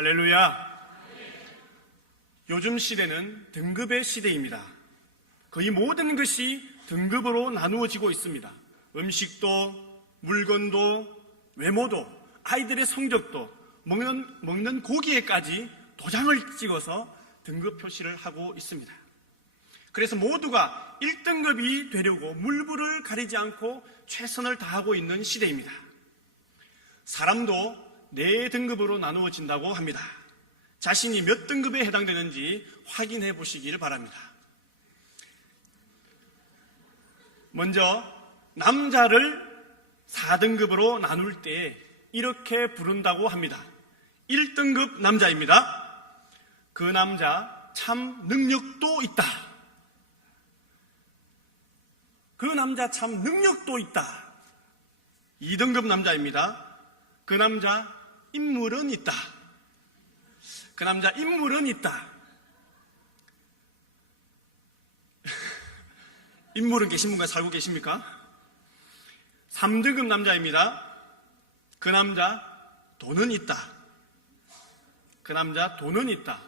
할렐루야. 요즘 시대는 등급의 시대입니다. 거의 모든 것이 등급으로 나누어지고 있습니다. 음식도, 물건도, 외모도, 아이들의 성적도, 먹는 고기에까지 도장을 찍어서 등급 표시를 하고 있습니다. 그래서 모두가 1등급이 되려고 물불을 가리지 않고 최선을 다하고 있는 시대입니다. 사람도 4등급으로 나누어진다고 합니다. 자신이 몇 등급에 해당되는지 확인해 보시길 바랍니다. 먼저 남자를 4등급으로 나눌 때 이렇게 부른다고 합니다. 1등급 남자입니다. 그 남자 참 능력도 있다. 그 남자 참 능력도 있다. 2등급 남자입니다. 그 남자 인물은 있다. 그 남자 인물은 있다. 인물은 계신 분과 살고 계십니까? 3등급 남자입니다. 그 남자 돈은 있다. 그 남자 돈은 있다.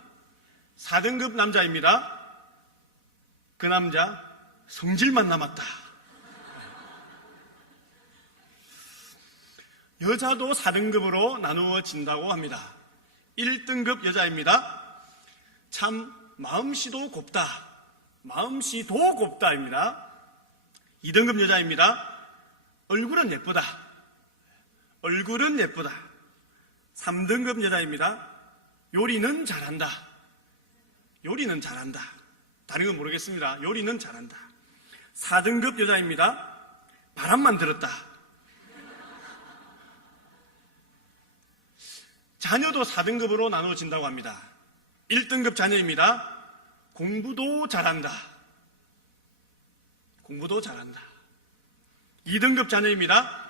4등급 남자입니다. 그 남자 성질만 남았다. 여자도 4등급으로 나누어진다고 합니다. 1등급 여자입니다. 참 마음씨도 곱다. 마음씨도 곱다입니다. 2등급 여자입니다. 얼굴은 예쁘다. 얼굴은 예쁘다. 3등급 여자입니다. 요리는 잘한다. 요리는 잘한다. 다른 건 모르겠습니다. 요리는 잘한다. 4등급 여자입니다. 바람만 들었다. 자녀도 4등급으로 나눠진다고 합니다. 1등급 자녀입니다. 공부도 잘한다. 공부도 잘한다. 2등급 자녀입니다.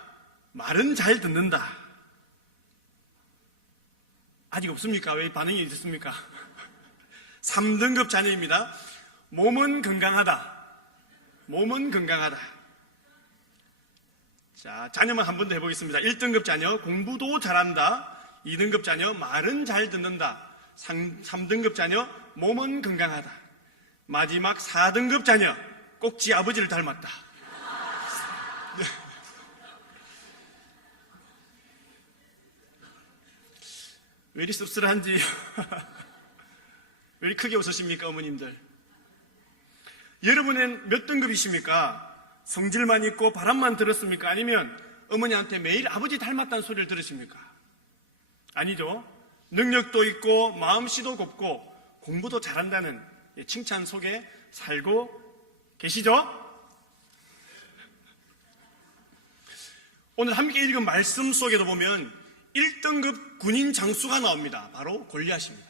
말은 잘 듣는다. 아직 없습니까? 왜 반응이 있습니까? 3등급 자녀입니다. 몸은 건강하다. 몸은 건강하다. 자, 자녀만 한 번 더 해보겠습니다. 1등급 자녀, 공부도 잘한다. 2등급 자녀, 말은 잘 듣는다. 3등급 자녀, 몸은 건강하다. 마지막 4등급 자녀, 꼭 지 아버지를 닮았다. 왜 이리 씁쓸한지. 왜 이리 크게 웃으십니까, 어머님들? 여러분은 몇 등급이십니까? 성질만 있고 바람만 들었습니까? 아니면 어머니한테 매일 아버지 닮았다는 소리를 들으십니까? 아니죠. 능력도 있고 마음씨도 곱고 공부도 잘한다는 칭찬 속에 살고 계시죠? 오늘 함께 읽은 말씀 속에도 보면 1등급 군인 장수가 나옵니다. 바로 골리앗입니다.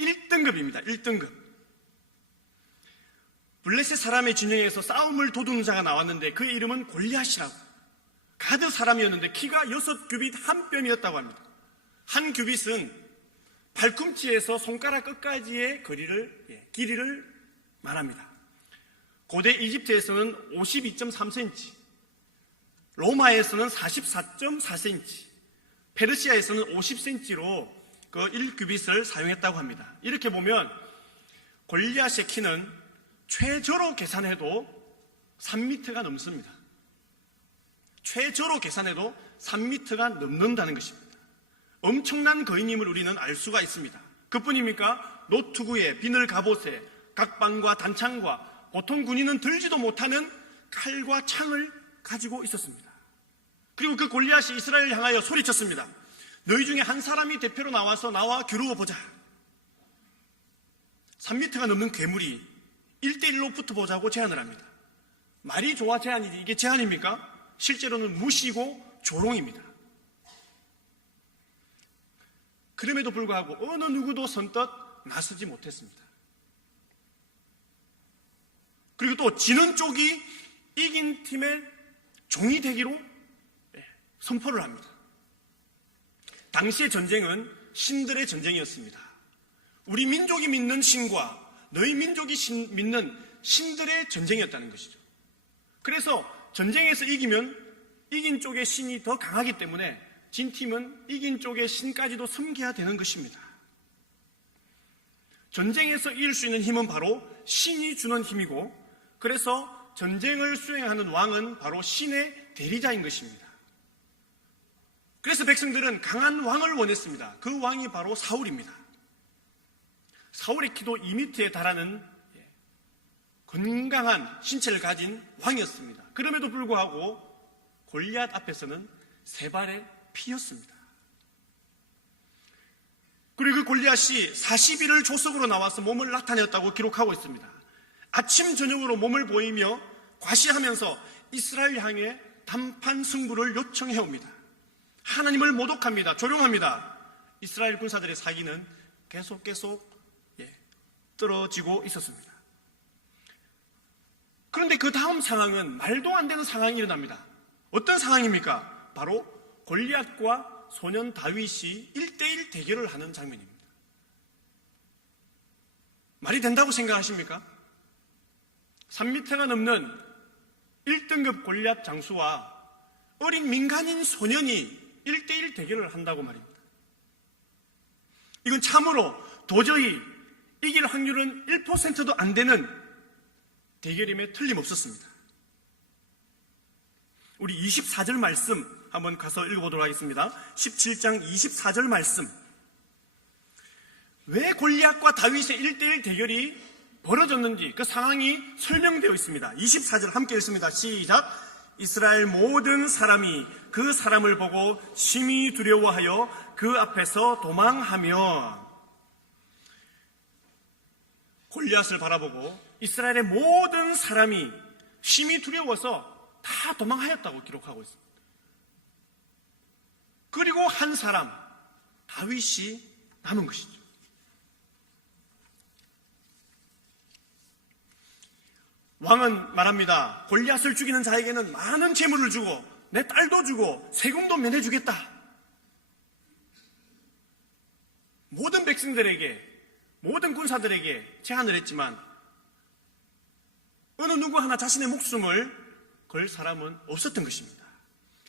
1등급입니다. 1등급. 블레셋 사람의 진영에서 싸움을 도두는 자가 나왔는데 그의 이름은 골리앗이라고. 가드 사람이었는데 키가 6규빗 한 뼘이었다고 합니다. 한 규빗은 발꿈치에서 손가락 끝까지의 길이를 말합니다. 고대 이집트에서는 52.3cm, 로마에서는 44.4cm, 페르시아에서는 50cm로 그 1규빗을 사용했다고 합니다. 이렇게 보면 골리앗의 키는 최저로 계산해도 3m가 넘습니다. 최저로 계산해도 3m가 넘는다는 것입니다. 엄청난 거인임을 우리는 알 수가 있습니다. 그뿐입니까? 노투구에 비늘 갑옷에 각방과 단창과 보통 군인은 들지도 못하는 칼과 창을 가지고 있었습니다. 그리고 그 골리앗이 이스라엘을 향하여 소리쳤습니다. 너희 중에 한 사람이 대표로 나와서 나와 겨루어 보자. 3m가 넘는 괴물이 1대1로 붙어보자고 제안을 합니다. 말이 좋아 제안이지 이게 제안입니까? 실제로는 무시고 조롱입니다. 그럼에도 불구하고 어느 누구도 선뜻 나서지 못했습니다. 그리고 또 지는 쪽이 이긴 팀의 종이 되기로 선포를 합니다. 당시의 전쟁은 신들의 전쟁이었습니다. 우리 민족이 믿는 신과 너희 민족이 믿는 신들의 전쟁이었다는 것이죠. 그래서 전쟁에서 이기면 이긴 쪽의 신이 더 강하기 때문에 진 팀은 이긴 쪽의 신까지도 섬겨야 되는 것입니다. 전쟁에서 이길 수 있는 힘은 바로 신이 주는 힘이고, 그래서 전쟁을 수행하는 왕은 바로 신의 대리자인 것입니다. 그래서 백성들은 강한 왕을 원했습니다. 그 왕이 바로 사울입니다. 사울의 키도 2m에 달하는 건강한 신체를 가진 왕이었습니다. 그럼에도 불구하고 골리앗 앞에서는 세 발의 피였습니다. 그리고 그 골리앗이 40일을 조석으로 나와서 몸을 나타내었다고 기록하고 있습니다. 아침 저녁으로 몸을 보이며 과시하면서 이스라엘 향해 단판 승부를 요청해 옵니다. 하나님을 모독합니다. 조롱합니다. 이스라엘 군사들의 사기는 계속 떨어지고 있었습니다. 그런데 그 다음 상황은 말도 안 되는 상황이 일어납니다. 어떤 상황입니까? 바로 골리앗과 소년 다윗이 1대1 대결을 하는 장면입니다. 말이 된다고 생각하십니까? 3m가 넘는 1등급 골리앗 장수와 어린 민간인 소년이 1대1 대결을 한다고 말입니다. 이건 참으로 도저히 이길 확률은 1%도 안 되는 대결임에 틀림없었습니다. 우리 24절 말씀 한번 가서 읽어보도록 하겠습니다. 17장 24절 말씀. 왜 골리앗과 다윗의 1대1 대결이 벌어졌는지 그 상황이 설명되어 있습니다. 24절 함께 읽습니다. 시작. 이스라엘 모든 사람이 그 사람을 보고 심히 두려워하여 그 앞에서 도망하며. 골리앗을 바라보고 이스라엘의 모든 사람이 심히 두려워서 다 도망하였다고 기록하고 있습니다. 그리고 한 사람, 다윗이 남은 것이죠. 왕은 말합니다. 골리앗을 죽이는 자에게는 많은 재물을 주고 내 딸도 주고 세금도 면해주겠다. 모든 백성들에게, 모든 군사들에게 제안을 했지만 어느 누구 하나 자신의 목숨을 걸 사람은 없었던 것입니다.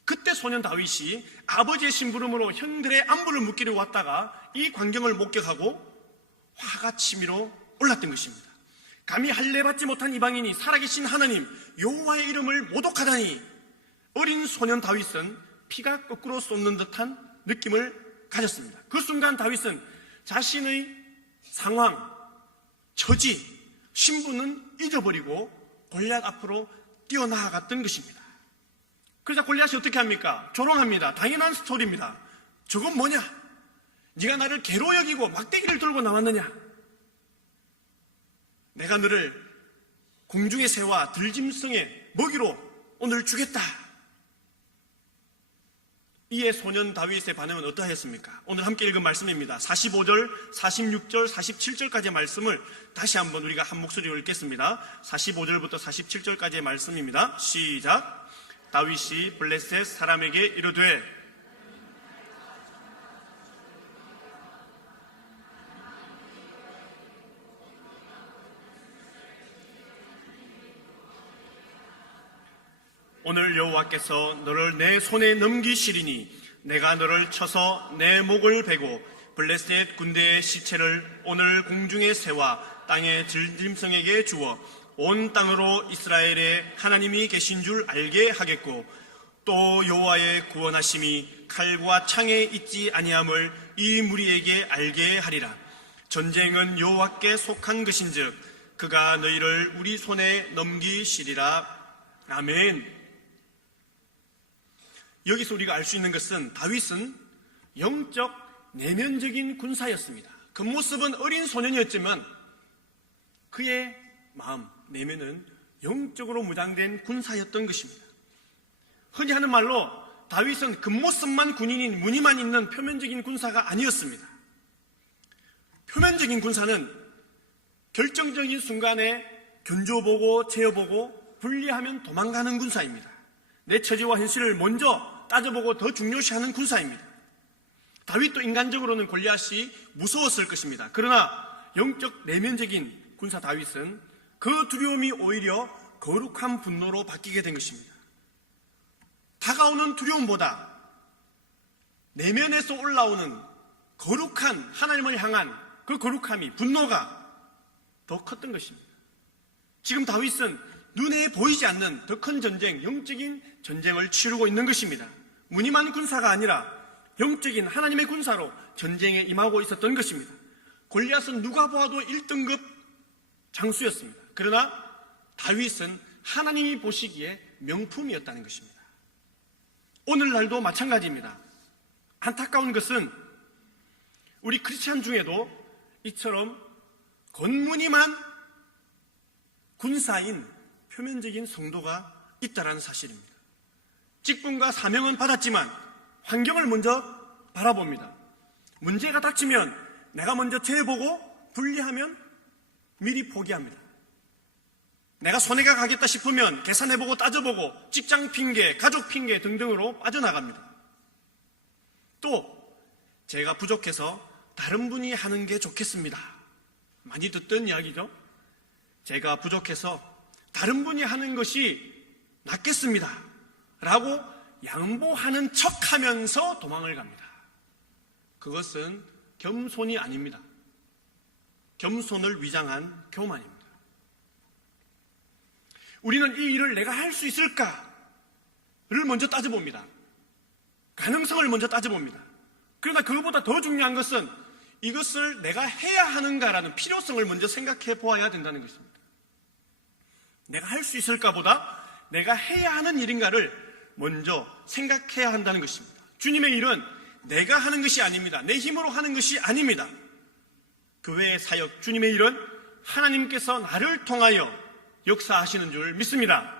그때 소년 다윗이 아버지의 심부름으로 형들의 안부를 묻기를 왔다가 이 광경을 목격하고 화가 치밀어 올랐던 것입니다. 감히 할례받지 못한 이방인이 살아계신 하나님 여호와의 이름을 모독하다니. 어린 소년 다윗은 피가 거꾸로 쏟는 듯한 느낌을 가졌습니다. 그 순간 다윗은 자신의 상황, 처지, 신분은 잊어버리고 골리앗 앞으로 뛰어나갔던 것입니다. 그러자 골리앗이 어떻게 합니까? 조롱합니다. 당연한 스토리입니다. 저건 뭐냐? 네가 나를 개로 여기고 막대기를 들고 나왔느냐? 내가 너를 공중의 새와 들짐승의 먹이로 오늘 주겠다. 이에 소년 다윗의 반응은 어떠하였습니까? 오늘 함께 읽은 말씀입니다. 45절, 46절, 47절까지의 말씀을 다시 한번 우리가 한 목소리로 읽겠습니다. 45절부터 47절까지의 말씀입니다. 시작. 다윗이 블레셋 사람에게 이르되 오늘 여호와께서 너를 내 손에 넘기시리니 내가 너를 쳐서 내 목을 베고 블레셋 군대의 시체를 오늘 공중의 새와 땅의 들짐승에게 주어 온 땅으로 이스라엘의 하나님이 계신 줄 알게 하겠고 또 여호와의 구원하심이 칼과 창에 있지 아니함을 이 무리에게 알게 하리라. 전쟁은 여호와께 속한 것인즉 그가 너희를 우리 손에 넘기시리라. 아멘. 여기서 우리가 알 수 있는 것은 다윗은 영적 내면적인 군사였습니다. 그 모습은 어린 소년이었지만 그의 마음, 내면은 영적으로 무장된 군사였던 것입니다. 흔히 하는 말로 다윗은 겉모습만 군인인 무늬만 있는 표면적인 군사가 아니었습니다. 표면적인 군사는 결정적인 순간에 견줘보고 재어보고 분리하면 도망가는 군사입니다. 내 처지와 현실을 먼저 따져보고 더 중요시하는 군사입니다. 다윗도 인간적으로는 골리앗이 무서웠을 것입니다. 그러나 영적 내면적인 군사 다윗은 그 두려움이 오히려 거룩한 분노로 바뀌게 된 것입니다. 다가오는 두려움보다 내면에서 올라오는 거룩한 하나님을 향한 그 거룩함이, 분노가 더 컸던 것입니다. 지금 다윗은 눈에 보이지 않는 더 큰 전쟁, 영적인 전쟁을 치르고 있는 것입니다. 무늬만 군사가 아니라 영적인 하나님의 군사로 전쟁에 임하고 있었던 것입니다. 골리앗은 누가 보아도 1등급 장수였습니다. 그러나 다윗은 하나님이 보시기에 명품이었다는 것입니다. 오늘날도 마찬가지입니다. 안타까운 것은 우리 크리스찬 중에도 이처럼 겉무늬만 군사인 표면적인 성도가 있다는 사실입니다. 직분과 사명은 받았지만 환경을 먼저 바라봅니다. 문제가 닥치면 내가 먼저 재보고 분리하면 미리 포기합니다. 내가 손해가 가겠다 싶으면 계산해보고 따져보고 직장 핑계, 가족 핑계 등등으로 빠져나갑니다. 또 제가 부족해서 다른 분이 하는 게 좋겠습니다. 많이 듣던 이야기죠. 제가 부족해서 다른 분이 하는 것이 낫겠습니다 라고 양보하는 척하면서 도망을 갑니다. 그것은 겸손이 아닙니다. 겸손을 위장한 교만입니다. 우리는 이 일을 내가 할 수 있을까를 먼저 따져봅니다. 가능성을 먼저 따져봅니다. 그러나 그것보다 더 중요한 것은 이것을 내가 해야 하는가라는 필요성을 먼저 생각해 보아야 된다는 것입니다. 내가 할 수 있을까보다 내가 해야 하는 일인가를 먼저 생각해야 한다는 것입니다. 주님의 일은 내가 하는 것이 아닙니다. 내 힘으로 하는 것이 아닙니다. 교회의 사역, 주님의 일은 하나님께서 나를 통하여 역사하시는 줄 믿습니다.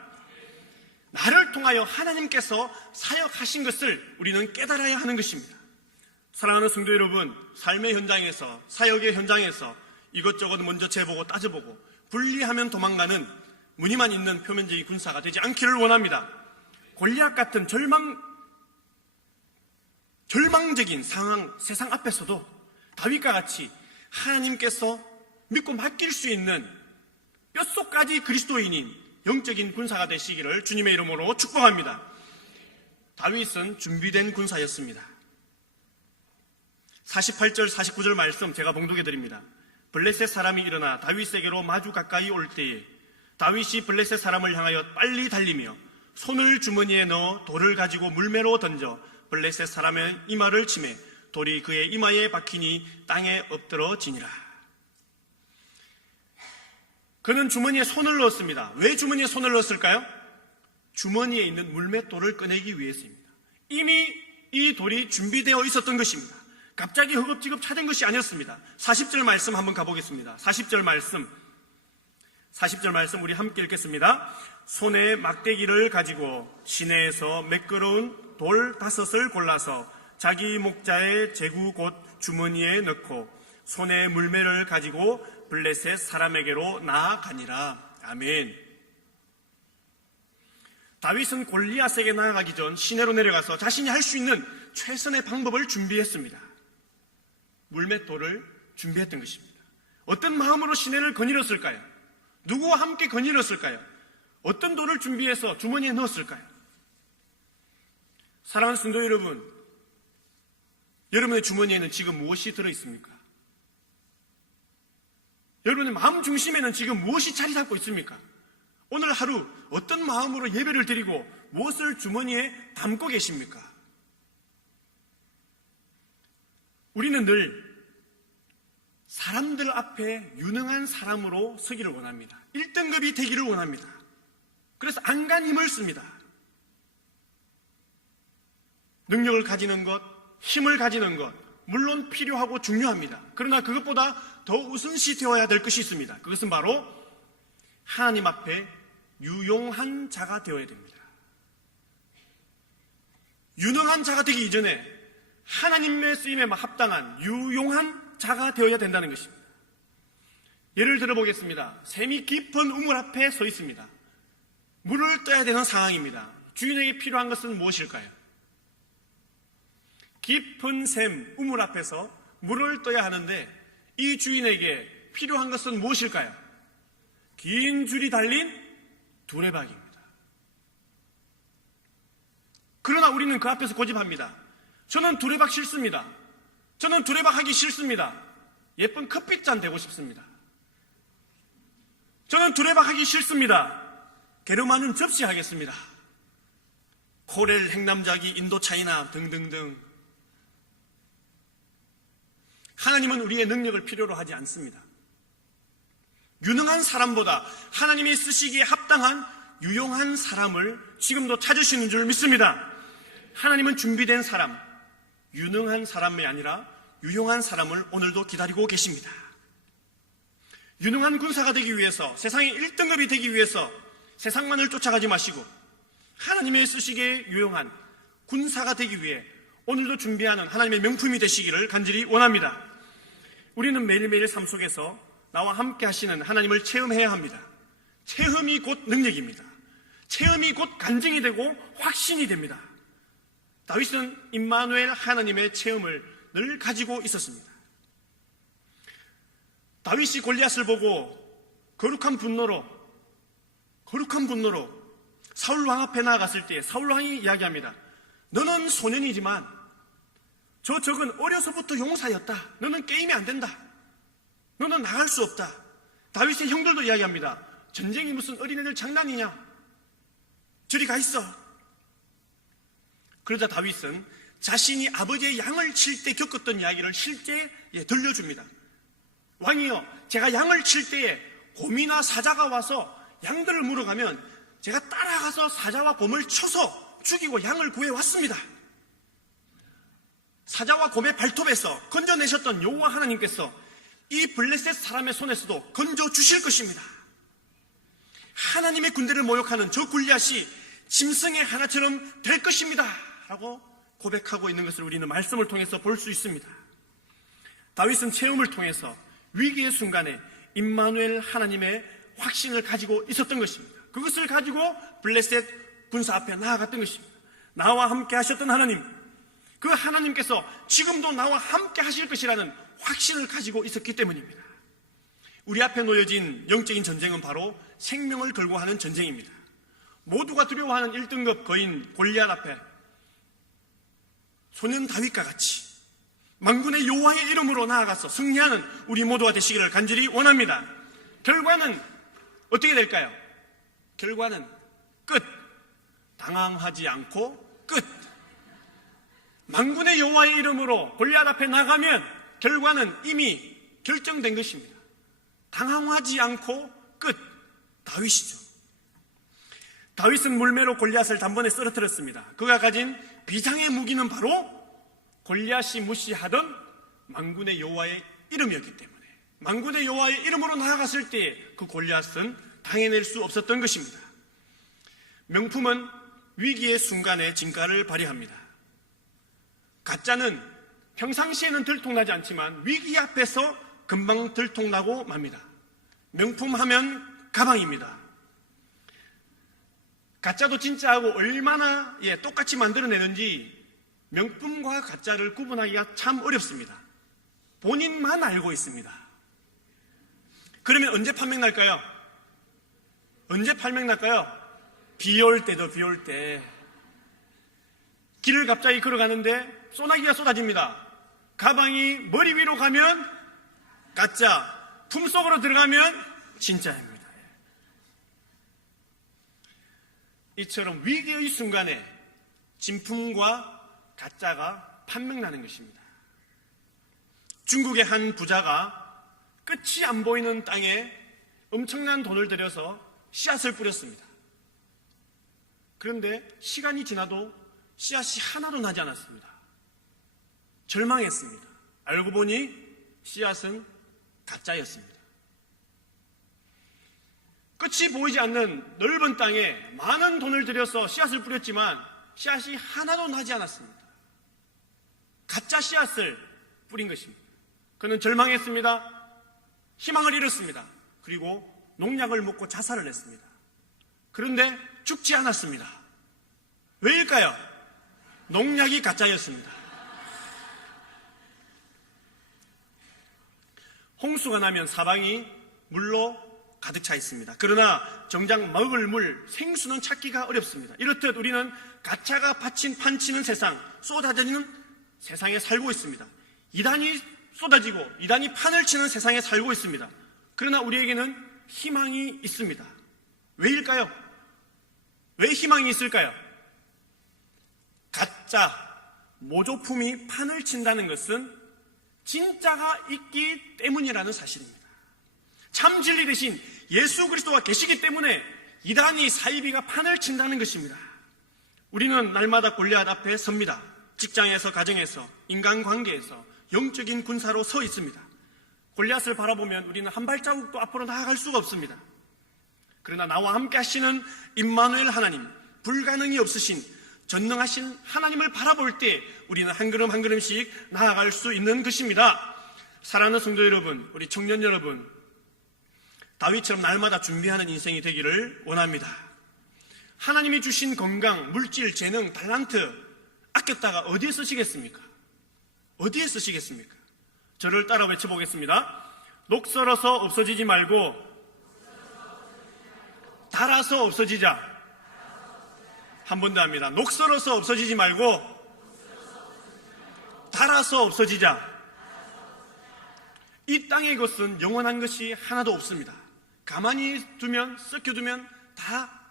나를 통하여 하나님께서 사역하신 것을 우리는 깨달아야 하는 것입니다. 사랑하는 성도 여러분, 삶의 현장에서, 사역의 현장에서 이것저것 먼저 재보고 따져보고 분리하면 도망가는 무늬만 있는 표면적인 군사가 되지 않기를 원합니다. 골리앗 같은 절망적인 상황, 세상 앞에서도 다윗과 같이 하나님께서 믿고 맡길 수 있는 뼛속까지 그리스도인인 영적인 군사가 되시기를 주님의 이름으로 축복합니다. 다윗은 준비된 군사였습니다. 48절, 49절 말씀 제가 봉독해 드립니다. 블레셋 사람이 일어나 다윗에게로 마주 가까이 올 때에 다윗이 블레셋 사람을 향하여 빨리 달리며 손을 주머니에 넣어 돌을 가지고 물매로 던져 블레셋 사람의 이마를 치매 돌이 그의 이마에 박히니 땅에 엎드러지니라. 그는 주머니에 손을 넣었습니다. 왜 주머니에 손을 넣었을까요? 주머니에 있는 물맷돌을 꺼내기 위해서입니다. 이미 이 돌이 준비되어 있었던 것입니다. 갑자기 허겁지겁 찾은 것이 아니었습니다. 40절 말씀 한번 가보겠습니다. 40절 말씀 우리 함께 읽겠습니다. 손에 막대기를 가지고 시내에서 매끄러운 돌 5을 골라서 자기 목자의 제구 곧 주머니에 넣고 손에 물매를 가지고 블레셋 사람에게로 나아가니라. 아멘. 다윗은 골리앗에게 나아가기 전 시내로 내려가서 자신이 할 수 있는 최선의 방법을 준비했습니다. 물맷돌을 준비했던 것입니다. 어떤 마음으로 시내를 거닐었을까요? 누구와 함께 거닐었을까요? 어떤 돌을 준비해서 주머니에 넣었을까요? 사랑하는 성도 여러분, 여러분의 주머니에는 지금 무엇이 들어있습니까? 여러분의 마음 중심에는 지금 무엇이 자리 잡고 있습니까? 오늘 하루 어떤 마음으로 예배를 드리고 무엇을 주머니에 담고 계십니까? 우리는 늘 사람들 앞에 유능한 사람으로 서기를 원합니다. 1등급이 되기를 원합니다. 그래서 안간 힘을 씁니다. 능력을 가지는 것, 힘을 가지는 것, 물론 필요하고 중요합니다. 그러나 그것보다 더 우선시 되어야 될 것이 있습니다. 그것은 바로 하나님 앞에 유용한 자가 되어야 됩니다. 유능한 자가 되기 이전에 하나님의 쓰임에 합당한 유용한 자가 되어야 된다는 것입니다. 예를 들어보겠습니다. 샘이 깊은 우물 앞에 서 있습니다. 물을 떠야 되는 상황입니다. 주인에게 필요한 것은 무엇일까요? 깊은 샘, 우물 앞에서 물을 떠야 하는데 이 주인에게 필요한 것은 무엇일까요? 긴 줄이 달린 두레박입니다. 그러나 우리는 그 앞에서 고집합니다. 저는 두레박 싫습니다. 저는 두레박 하기 싫습니다. 예쁜 커피잔 되고 싶습니다. 저는 두레박 하기 싫습니다. 게르마늄 접시 하겠습니다. 코렐, 행남자기, 인도 차이나 등등등. 하나님은 우리의 능력을 필요로 하지 않습니다. 유능한 사람보다 하나님이 쓰시기에 합당한 유용한 사람을 지금도 찾으시는 줄 믿습니다. 하나님은 준비된 사람, 유능한 사람이 아니라 유용한 사람을 오늘도 기다리고 계십니다. 유능한 군사가 되기 위해서, 세상의 1등급이 되기 위해서 세상만을 쫓아가지 마시고 하나님의 쓰시기에 유용한 군사가 되기 위해 오늘도 준비하는 하나님의 명품이 되시기를 간절히 원합니다. 우리는 매일매일 삶 속에서 나와 함께 하시는 하나님을 체험해야 합니다. 체험이 곧 능력입니다. 체험이 곧 간증이 되고 확신이 됩니다. 다윗은 임마누엘 하나님의 체험을 늘 가지고 있었습니다. 다윗이 골리앗을 보고 거룩한 분노로 사울 왕 앞에 나아갔을 때 사울 왕이 이야기합니다. 너는 소년이지만 적은 어려서부터 용사였다. 너는 게임이 안 된다. 너는 나갈 수 없다. 다윗의 형들도 이야기합니다. 전쟁이 무슨 어린애들 장난이냐. 저리 가 있어. 그러자 다윗은 자신이 아버지의 양을 칠 때 겪었던 이야기를 실제 들려줍니다. 왕이여, 제가 양을 칠 때에 곰이나 사자가 와서 양들을 물어가면 제가 따라가서 사자와 곰을 쳐서 죽이고 양을 구해왔습니다. 사자와 곰의 발톱에서 건져내셨던 여호와 하나님께서 이 블레셋 사람의 손에서도 건져주실 것입니다. 하나님의 군대를 모욕하는 저 골리앗이 짐승의 하나처럼 될 것입니다 라고 고백하고 있는 것을 우리는 말씀을 통해서 볼 수 있습니다. 다윗은 체험을 통해서 위기의 순간에 임마누엘 하나님의 확신을 가지고 있었던 것입니다. 그것을 가지고 블레셋 군사 앞에 나아갔던 것입니다. 나와 함께 하셨던 하나님, 그 하나님께서 지금도 나와 함께 하실 것이라는 확신을 가지고 있었기 때문입니다. 우리 앞에 놓여진 영적인 전쟁은 바로 생명을 걸고 하는 전쟁입니다. 모두가 두려워하는 1등급 거인 골리앗 앞에 소년 다윗과 같이 만군의 여호와의 이름으로 나아가서 승리하는 우리 모두가 되시기를 간절히 원합니다. 결과는 어떻게 될까요? 결과는 끝. 당황하지 않고 끝. 만군의 여호와의 이름으로 골리앗 앞에 나가면 결과는 이미 결정된 것입니다. 당황하지 않고 끝. 다윗이죠. 다윗은 물매로 골리앗을 단번에 쓰러뜨렸습니다. 그가 가진 비장의 무기는 바로 골리앗이 무시하던 만군의 여호와의 이름이었기 때문에 만군의 여호와의 이름으로 나아갔을 때 그 골리앗은 당해낼 수 없었던 것입니다. 명품은 위기의 순간에 진가를 발휘합니다. 가짜는 평상시에는 들통나지 않지만 위기 앞에서 금방 들통나고 맙니다. 명품하면 가방입니다. 가짜도 진짜하고 얼마나 똑같이 만들어내는지 명품과 가짜를 구분하기가 참 어렵습니다. 본인만 알고 있습니다. 그러면 언제 판매 날까요? 언제 판매 날까요? 비 올 때죠, 비 올 때. 길을 갑자기 걸어가는데 소나기가 쏟아집니다. 가방이 머리 위로 가면 가짜, 품속으로 들어가면 진짜입니다. 이처럼 위기의 순간에 진품과 가짜가 판명나는 것입니다. 중국의 한 부자가 끝이 안 보이는 땅에 엄청난 돈을 들여서 씨앗을 뿌렸습니다. 그런데 시간이 지나도 씨앗이 하나도 나지 않았습니다. 절망했습니다. 알고 보니 씨앗은 가짜였습니다. 끝이 보이지 않는 넓은 땅에 많은 돈을 들여서 씨앗을 뿌렸지만 씨앗이 하나도 나지 않았습니다. 가짜 씨앗을 뿌린 것입니다. 그는 절망했습니다. 희망을 잃었습니다. 그리고 농약을 먹고 자살을 했습니다. 그런데 죽지 않았습니다. 왜일까요? 농약이 가짜였습니다. 홍수가 나면 사방이 물로 가득 차 있습니다. 그러나 정작 먹을 물, 생수는 찾기가 어렵습니다. 이렇듯 우리는 가짜가 판치는 세상, 쏟아지는 세상에 살고 있습니다. 이단이 쏟아지고 이단이 판을 치는 세상에 살고 있습니다. 그러나 우리에게는 희망이 있습니다. 왜일까요? 왜 희망이 있을까요? 가짜 모조품이 판을 친다는 것은 진짜가 있기 때문이라는 사실입니다. 참 진리 대신 예수 그리스도가 계시기 때문에 이단이 사이비가 판을 친다는 것입니다. 우리는 날마다 골리앗 앞에 섭니다. 직장에서, 가정에서, 인간관계에서 영적인 군사로 서 있습니다. 골리앗을 바라보면 우리는 한 발자국도 앞으로 나아갈 수가 없습니다. 그러나 나와 함께 하시는 임마누엘 하나님, 불가능이 없으신 전능하신 하나님을 바라볼 때 우리는 한 걸음 한 걸음씩 나아갈 수 있는 것입니다. 사랑하는 성도 여러분, 우리 청년 여러분, 다윗처럼 날마다 준비하는 인생이 되기를 원합니다. 하나님이 주신 건강, 물질, 재능, 달란트 아꼈다가 어디에 쓰시겠습니까? 어디에 쓰시겠습니까? 저를 따라 외쳐보겠습니다. 녹슬어서 없어지지 말고 닳아서 없어지자. 한 번 더 합니다. 녹슬어서 없어지지 말고 닳아서 없어지자. 이 땅의 것은 영원한 것이 하나도 없습니다. 가만히 두면, 썩혀두면 다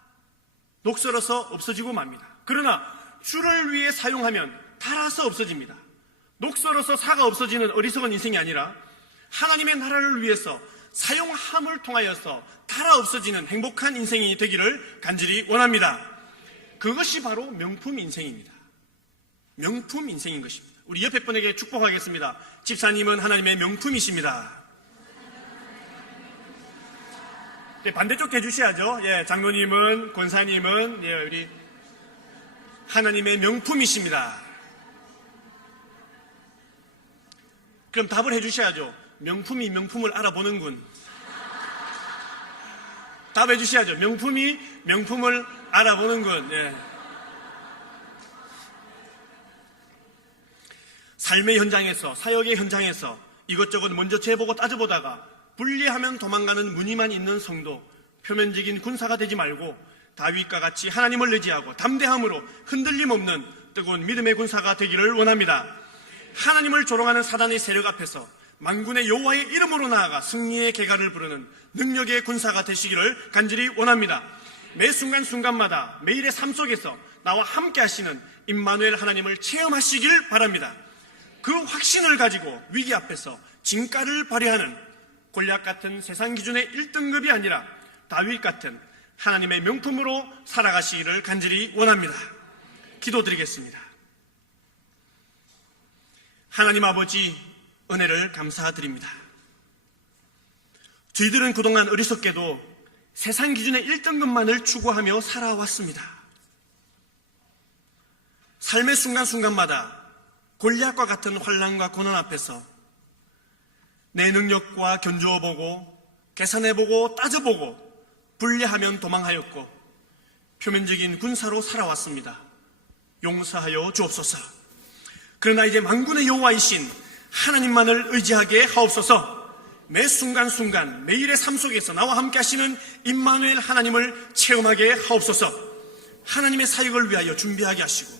녹슬어서 없어지고 맙니다. 그러나 주를 위해 사용하면 닳아서 없어집니다. 녹슬어서 사가 없어지는 어리석은 인생이 아니라 하나님의 나라를 위해서 사용함을 통하여서 닳아 없어지는 행복한 인생이 되기를 간절히 원합니다. 그것이 바로 명품 인생입니다. 명품 인생인 것입니다. 우리 옆에 분에게 축복하겠습니다. 집사님은 하나님의 명품이십니다. 네, 반대쪽 해주셔야죠. 예, 장로님은, 권사님은, 예, 우리 하나님의 명품이십니다. 그럼 답을 해주셔야죠. 명품이 명품을 알아보는군. 답해 주셔야죠. 명품이 명품을 알아보는군. 예. 삶의 현장에서, 사역의 현장에서 이것저것 먼저 재보고 따져보다가 분리하면 도망가는 무늬만 있는 성도, 표면적인 군사가 되지 말고 다윗과 같이 하나님을 의지하고 담대함으로 흔들림 없는 뜨거운 믿음의 군사가 되기를 원합니다. 하나님을 조롱하는 사단의 세력 앞에서 만군의 여호와의 이름으로 나아가 승리의 계가를 부르는 능력의 군사가 되시기를 간절히 원합니다. 매 순간순간마다 매일의 삶 속에서 나와 함께 하시는 임마누엘 하나님을 체험하시길 바랍니다. 그 확신을 가지고 위기 앞에서 진가를 발휘하는 골리앗 같은 세상 기준의 1등급이 아니라 다윗 같은 하나님의 명품으로 살아가시기를 간절히 원합니다. 기도드리겠습니다. 하나님 아버지, 은혜를 감사드립니다. 저희들은 그동안 어리석게도 세상 기준의 1등급만을 추구하며 살아왔습니다. 삶의 순간순간마다 골리앗과 같은 환난과 고난 앞에서 내 능력과 견주어보고 계산해보고 따져보고 분리하면 도망하였고 표면적인 군사로 살아왔습니다. 용서하여 주옵소서. 그러나 이제 만군의 여호와이신 하나님만을 의지하게 하옵소서. 매 순간순간 매일의 삶 속에서 나와 함께 하시는 임마누엘 하나님을 체험하게 하옵소서. 하나님의 사역을 위하여 준비하게 하시고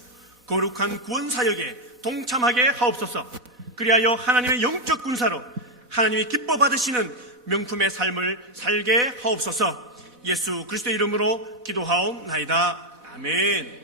거룩한 구원 사역에 동참하게 하옵소서. 그리하여 하나님의 영적 군사로 하나님이 기뻐 받으시는 명품의 삶을 살게 하옵소서. 예수 그리스도의 이름으로 기도하옵나이다. 아멘.